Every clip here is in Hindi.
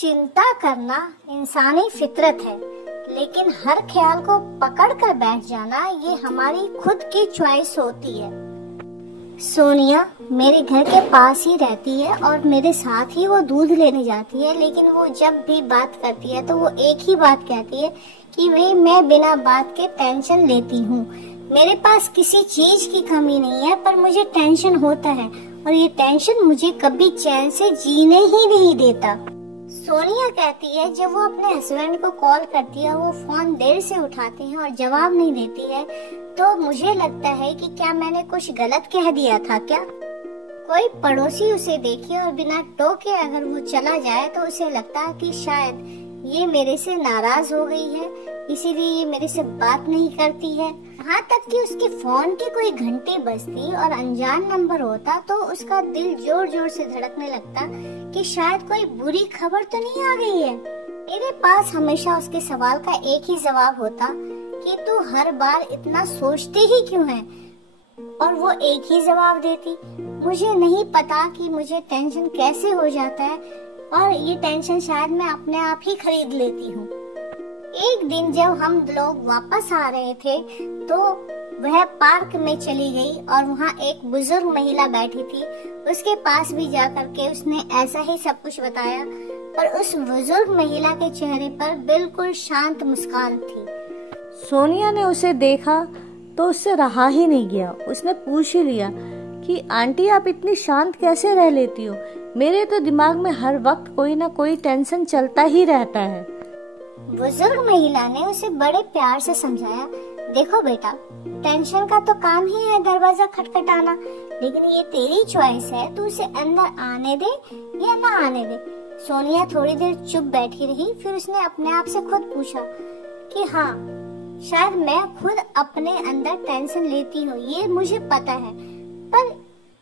चिंता करना इंसानी फितरत है, लेकिन हर ख्याल को पकड़ कर बैठ जाना ये हमारी खुद की चॉइस होती है। सोनिया मेरे घर के पास ही रहती है और मेरे साथ ही वो दूध लेने जाती है, लेकिन वो जब भी बात करती है तो वो एक ही बात कहती है कि भाई मैं बिना बात के टेंशन लेती हूँ। मेरे पास किसी चीज की कमी नहीं है, पर मुझे टेंशन होता है और ये टेंशन मुझे कभी चैन से जीने ही नहीं देता। सोनिया कहती है जब वो अपने हस्बैंड को कॉल करती है, वो फोन देर से उठाते हैं और जवाब नहीं देती है, तो मुझे लगता है कि क्या मैंने कुछ गलत कह दिया था क्या। कोई पड़ोसी उसे देखे और बिना टोके अगर वो चला जाए तो उसे लगता है कि शायद ये मेरे से नाराज हो गई है, इसीलिए ये मेरे से बात नहीं करती है। यहाँ तक कि उसके फोन की कोई घंटी बजती और अनजान नंबर होता तो उसका दिल जोर जोर से धड़कने लगता कि शायद कोई बुरी खबर तो नहीं आ गई है। मेरे पास हमेशा उसके सवाल का एक ही जवाब होता कि तू हर बार इतना सोचती ही क्यों है, और वो एक ही जवाब देती, मुझे नहीं पता कि मुझे टेंशन कैसे हो जाता है और ये टेंशन शायद मैं अपने आप ही खरीद लेती हूँ। एक दिन जब हम लोग वापस आ रहे थे तो वह पार्क में चली गई और वहाँ एक बुजुर्ग महिला बैठी थी। उसके पास भी जाकर के उसने ऐसा ही सब कुछ बताया, पर उस बुजुर्ग महिला के चेहरे पर बिल्कुल शांत मुस्कान थी। सोनिया ने उसे देखा तो उससे रहा ही नहीं गया। उसने पूछ ही लिया कि आंटी आप इतनी शांत कैसे रह लेती हो, मेरे तो दिमाग में हर वक्त कोई ना कोई टेंशन चलता ही रहता है। बुजुर्ग महिला ने उसे बड़े प्यार से समझाया, देखो बेटा, टेंशन का तो काम ही है दरवाजा खटखटाना, लेकिन ये तेरी चॉइस है, तू उसे अंदर आने दे या ना आने दे। सोनिया थोड़ी देर चुप बैठी रही, फिर उसने अपने आप से खुद पूछा कि हाँ, शायद मैं खुद अपने अंदर टेंशन लेती हूँ, ये मुझे पता है, पर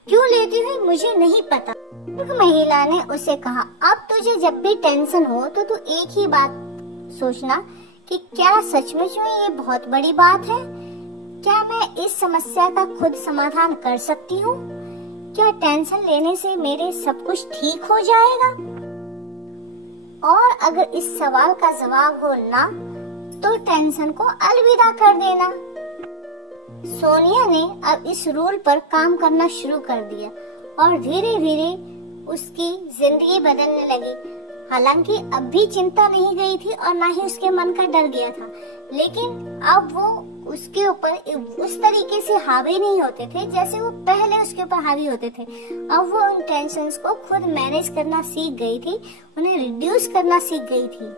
क्यों लेती हूँ मुझे नहीं पता। महिला ने उसे कहा, अब तुझे जब भी टेंशन हो तो तू एक ही बात सोचना कि क्या सचमुच में ये बहुत बड़ी बात है, क्या मैं इस समस्या का खुद समाधान कर सकती हूँ, क्या टेंशन लेने से मेरे सब कुछ ठीक हो जाएगा। और अगर इस सवाल का जवाब हो ना, तो टेंशन को अलविदा कर देना। सोनिया ने अब इस रूल पर काम करना शुरू कर दिया और धीरे धीरे उसकी जिंदगी बदलने लगी। हालांकि अब भी चिंता नहीं गई थी और ना ही उसके मन का डर गया था, लेकिन अब वो उसके ऊपर उस तरीके से हावी नहीं होते थे जैसे वो पहले उसके ऊपर हावी होते थे। अब वो उन टेंशन्स को खुद मैनेज करना सीख गई थी, उन्हें रिड्यूस करना सीख गई थी।